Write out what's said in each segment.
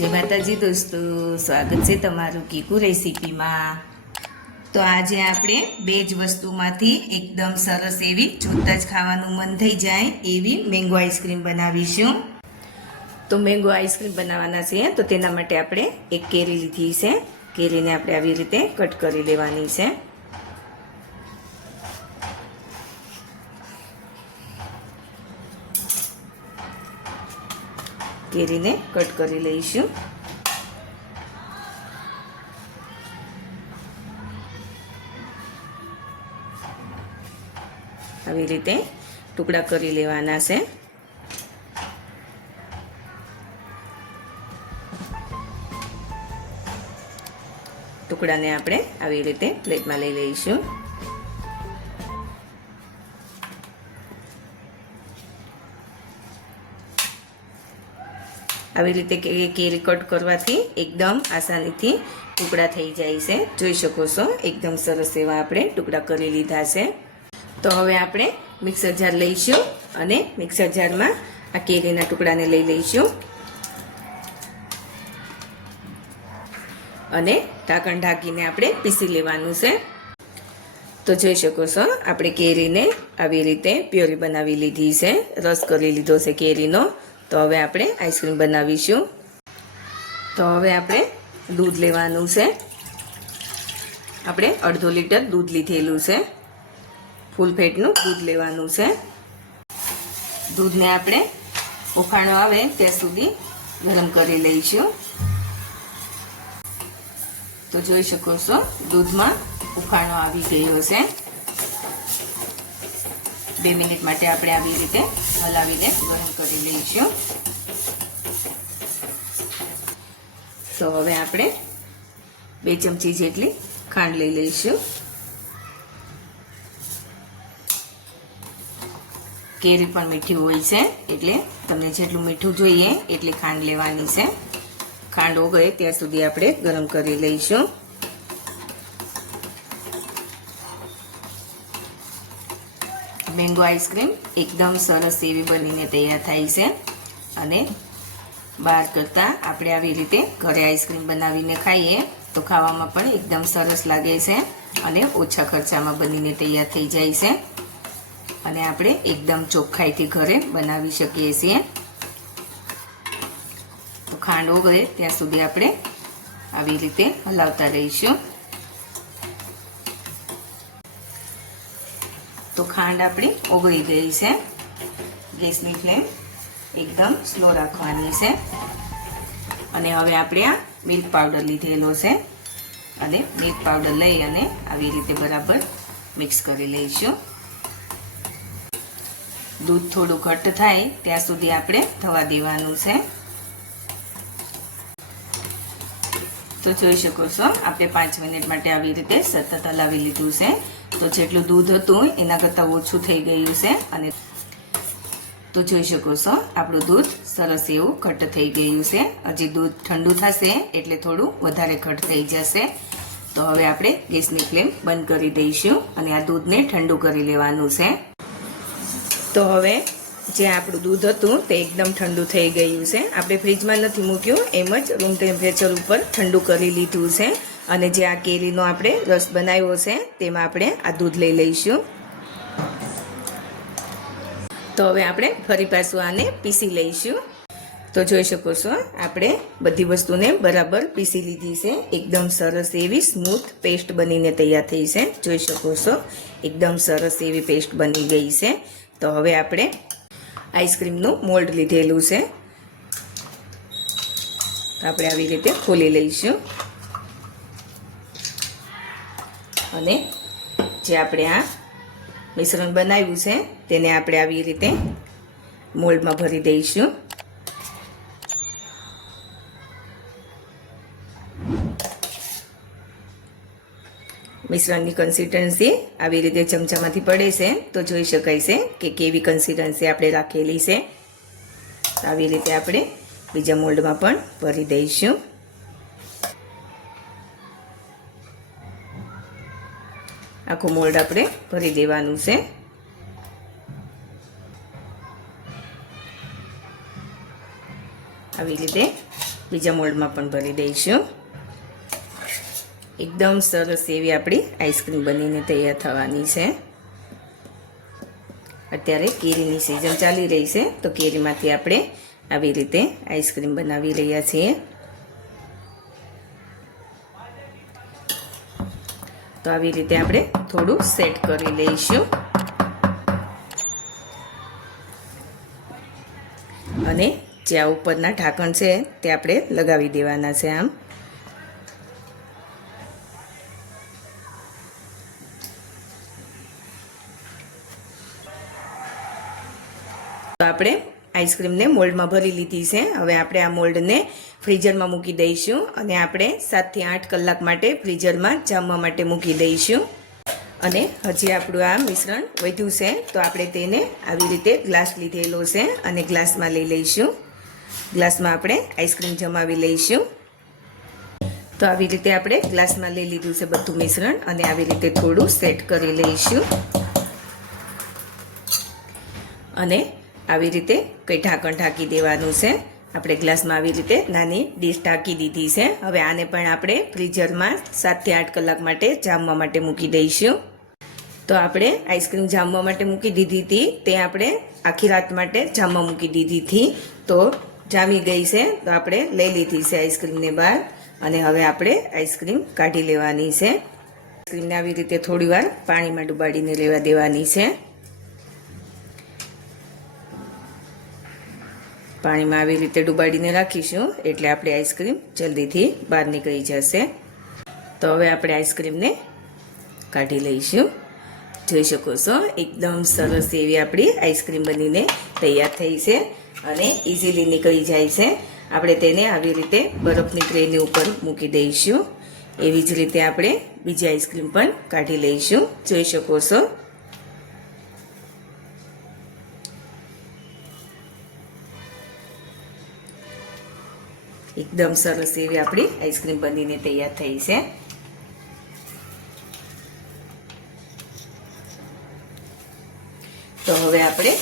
જય માતાજી દોસ્તો, સ્વાગત છે તમારું કીકુ રેસીપીમાં। તો આજે આપણે બે જ વસ્તુમાંથી એકદમ સરસ એવી જોતાં જ ખાવાનું મન થઈ જાય એવી મેંગો આઈસ્ક્રીમ બનાવીશું। તો મેંગો આઈસ્ક્રીમ બનાવવાના છે તો તેના માટે આપણે એક કેરી લીધી છે। કેરીને આપણે આવી રીતે કટ કરી લેવાની છે। કેરીને કટ કરી લઈશું। આવી રીતે ટુકડા કરી લેવાના છે। ટુકડાને આપણે આવી રીતે પ્લેટમાં લઈ લઈશું। આવી રીતે કેરી કટ કરવાથી એકદમ આસાનીથી ટુકડા થઈ જાય છે। જોઈ શકો છો એકદમ સરસ એવા આપણે ટુકડા કરી લીધા છે। તો હવે આપણે મિક્સર જાર લઈશું અને મિક્સર જારમાં આ કેરીના ટુકડાને લઈ લઈશું અને ઢાંકણ ઢાંકીને આપણે પીસી લેવાનું છે। તો જોઈ શકો છો આપણે કેરીને આવી રીતે પ્યોરી બનાવી લીધી છે, રસ કરી લીધો છે કેરીનો। તો હવે આપણે આઈસ્ક્રીમ બનાવીશું। તો હવે આપણે દૂધ લેવાનું છે। આપણે 1/2 લીટર દૂધ લીધેલું છે, ફૂલ ફેટનું દૂધ લેવાનું છે। દૂધને આપણે ઉફાણો આવે ત્યાં સુધી ગરમ કરી લઈશું। તો જોઈ શકો છો દૂધમાં ઉફાણો આવી ગયો છે। 2 મિનિટ માટે આપણે આવી રીતે હલાવીને ગરમ કરી લઈશું। તો હવે આપણે 2 ચમચી જેટલી ખાંડ લઈ લઈશું। કેરી પણ મીઠી હોય છે એટલે તમને જેટલું મીઠું જોઈએ એટલી ખાંડ લેવાની છે। ખાંડ ઓગળે ત્યાં સુધી આપણે ગરમ કરી લઈશું। મેંગો આઈસ્ક્રીમ એકદમ સરસ એવી બનીને તૈયાર થાય છે અને બહાર કરતાં આપણે આવી રીતે ઘરે આઈસ્ક્રીમ બનાવીને ખાઈએ તો ખાવામાં પણ એકદમ સરસ લાગે છે અને ઓછા ખર્ચામાં બનીને તૈયાર થઈ જાય છે અને આપણે એકદમ ચોખ્ખાઈથી ઘરે બનાવી શકીએ છીએ। તો ખાંડ ઓગળે ત્યાં સુધી આપણે આવી રીતે હલાવતા રહીશું। તો ખાંડ આપણી ઓગળી ગઈ છે। ગેસની ફ્લેમ એકદમ સ્લો રાખવાની છે અને હવે આપણે આ મિલ્ક પાવડર લીધેલો છે અને મિલ્ક પાવડર લઈ અને આવી રીતે બરાબર મિક્સ કરી લઈશું। દૂધ થોડું ઘટ્ટ થાય ત્યાં સુધી આપણે થવા દેવાનું છે। તો જોઈ શકો છો આપણે 5 મિનિટ માટે આવી રીતે સતત હલાવી લીધું છે। તો જેટલું દૂધ હતું એના કરતાં ઓછું થઈ ગયું છે અને તો જોઈ શકો છો આપણું દૂધ સરસ એવું ઘટ્ટ થઈ ગયું છે। હજી દૂધ ઠંડુ થશે એટલે થોડું વધારે ઘટ્ટ થઈ જશે। તો હવે આપણે ગેસની ફ્લેમ બંધ કરી દઈશું અને આ દૂધને ઠંડુ કરી લેવાનું છે। તો હવે જે આપણું દૂધ હતું તે એકદમ ઠંડુ થઈ ગયું છે। આપણે ફ્રીજમાં નથી મૂક્યું, એમ જ રૂમ ટેમ્પરેચર ઉપર ઠંડુ કરી લીધું છે અને જે આ કેરીનો આપણે રસ બનાવ્યો છે તેમાં આપણે આ દૂધ લઈ લઈશું। તો હવે આપણે ફરી પાછું આને પીસી લઈશું। તો જોઈ શકો છો આપણે બધી વસ્તુને બરાબર પીસી લીધી છે। એકદમ સરસ એવી સ્મૂથ પેસ્ટ બનીને તૈયાર થઈ છે। જોઈ શકો છો એકદમ સરસ એવી પેસ્ટ બની ગઈ છે। તો હવે આપણે આઈસ્ક્રીમનું મોલ્ડ લીધેલું છે તો આપણે આવી રીતે ખોલી લઈશું અને જે આપણે આ મિશ્રણ બનાવ્યું છે તેને આપણે આવી રીતે મોલ્ડમાં ભરી દઈશું। મિશ્રણની કન્સિસ્ટન્સી આવી રીતે ચમચામાંથી પડે છે તો જોઈ શકાય છે કે કેવી કન્સિસ્ટન્સી આપણે રાખેલી છે। આવી રીતે આપણે બીજા મોલ્ડમાં પણ ભરી દઈશું। આખું મોલ્ડ આપણે ભરી દેવાનું છે। આવી રીતે બીજા મોલ્ડમાં પણ ભરી દઈશું. એકદમ સરસ એવી આપણી આઈસ્ક્રીમ બનીને તૈયાર થવાની છે. અત્યારે કેરીની સિઝન ચાલી રહી છે, તો કેરીમાંથી આપણે આવી રીતે આઈસ્ક્રીમ બનાવી રહ્યા છીએ. તો આવી રીતે આપણે થોડું સેટ કરી લઈશું અને જે આ ઉપરના ઢાંકણ છે તે આપણે લગાવી દેવાના છે. આમ તો આપણે આઈસ્ક્રીમને મોલ્ડમાં ભરી લીધી છે. હવે આપણે આ મોલ્ડને ફ્રીઝરમાં મૂકી દઈશું અને આપણે 7 થી 8 કલાક માટે ફ્રીઝરમાં જામવા માટે મૂકી દઈશું. અને હજી આપણું આ મિશ્રણ વધ્યું છે, તો આપણે તેને આવી રીતે ગ્લાસ લીધેલો છે અને ગ્લાસમાં લઈ લઈશું. ગ્લાસમાં આપણે આઈસ્ક્રીમ જમાવી લઈશું. તો આવી રીતે આપણે ગ્લાસમાં લઈ લીધું છે બધું મિશ્રણ અને આવી રીતે થોડું સેટ કરી લઈશું. અને આવી રીતે કંઈ ઢાંકણ ઢાંકી દેવાનું છે. આપણે ગ્લાસમાં આવી રીતે નાની ડીશ ઢાંકી દીધી છે. હવે આને પણ આપણે ફ્રીઝરમાં 7 થી 8 કલાક માટે જામવા માટે મૂકી દઈશું. તો આપણે આઈસ્ક્રીમ જામવા માટે મૂકી દીધી હતી, તે આપણે આખી રાત માટે જામવા મૂકી દીધી હતી. તો જામી ગઈ છે, તો આપણે લઈ લીધી છે આઈસ્ક્રીમને બહાર અને હવે આપણે આઈસ્ક્રીમ કાઢી લેવાની છે. આઈસ્ક્રીમને આવી રીતે થોડી વાર પાણીમાં ડુબાડીને લેવા દેવાની છે. પાણીમાં આવી રીતે ડુબાડીને રાખીશું એટલે આપણે આઈસ્ક્રીમ જલ્દીથી બહાર નીકળી જશે. તો હવે આપણે આઈસ્ક્રીમને કાઢી લઈશું. જોઈ શકો છો એકદમ સરસ એવી આપણી આઈસ્ક્રીમ બનીને તૈયાર થઈ છે અને ઇઝીલી નીકળી જાય છે. આપણે તેને આવી રીતે બરફની ટ્રેની ઉપર મૂકી દઈશું. એવી જ રીતે આપણે બીજી આઈસ્ક્રીમ પણ કાઢી લઈશું. જોઈ શકો છો એકદમ સરસ એવી આપણી આઈસ્ક્રીમ બનીને તૈયાર થઈ છે. તો હવે આપણે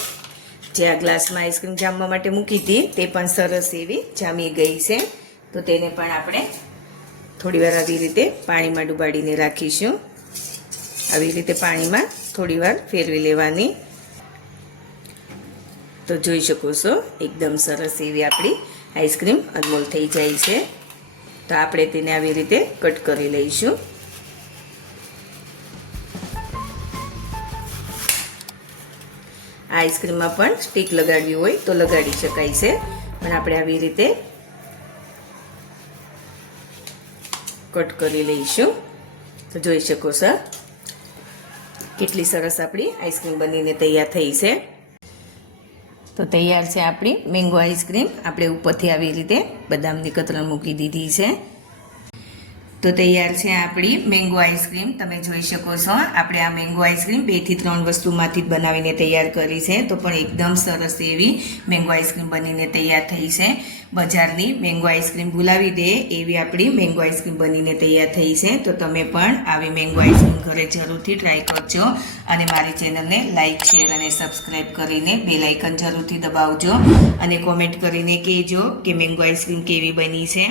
જે આ ગ્લાસમાં આઈસ્ક્રીમ જામવા માટે મૂકી હતી તે પણ સરસ એવી જામી ગઈ છે. તો તેને પણ આપણે થોડી વાર આવી રીતે પાણીમાં ડુબાડીને રાખીશું. આવી રીતે પાણીમાં થોડી વાર ફેરવી લેવાની. તો જોઈ શકો છો એકદમ સરસ એવી આપણી આઈસ્ક્રીમ અનમોલ થઈ જાય છે. તો આપણે તેને આવી રીતે કટ કરી લઈશું. આ આઈસ્ક્રીમમાં પણ સ્ટીક લગાડવી હોય તો લગાડી શકાય છે, પણ આપણે આવી રીતે કટ કરી લઈશું. તો જોઈ શકો છો કેટલી સરસ આપણી આઈસ્ક્રીમ બનીને તૈયાર થઈ છે. તો તૈયાર છે આપણી મેંગો આઈસ્ક્રીમ. આપણે ઉપરથી આવી રીતે બદામની કતરણ મૂકી દીધી છે. તો તૈયાર છે આપણી મેંગો આઈસ્ક્રીમ. તમે જોઈ શકો છો આપણે આ મેંગો આઈસ્ક્રીમ 2 થી 3 વસ્તુમાંથી જ બનાવીને તૈયાર કરી છે. તો પણ એકદમ સરસ એવી મેંગો આઈસ્ક્રીમ બનીને તૈયાર થઈ છે. બજારની મેંગો આઈસ્ક્રીમ ભૂલાવી દે એવી આપણી મેંગો આઈસ્ક્રીમ બનીને તૈયાર થઈ છે. તો તમે પણ આવી મેંગો આઈસ્ક્રીમ ઘરે જરૂરથી ટ્રાય કરજો અને મારી ચેનલને લાઇક, શેર અને સબસ્ક્રાઈબ કરીને બેલ આઇકન જરૂરથી દબાવજો અને કોમેન્ટ કરીને કહેજો કે મેંગો આઈસ્ક્રીમ કેવી બની છે.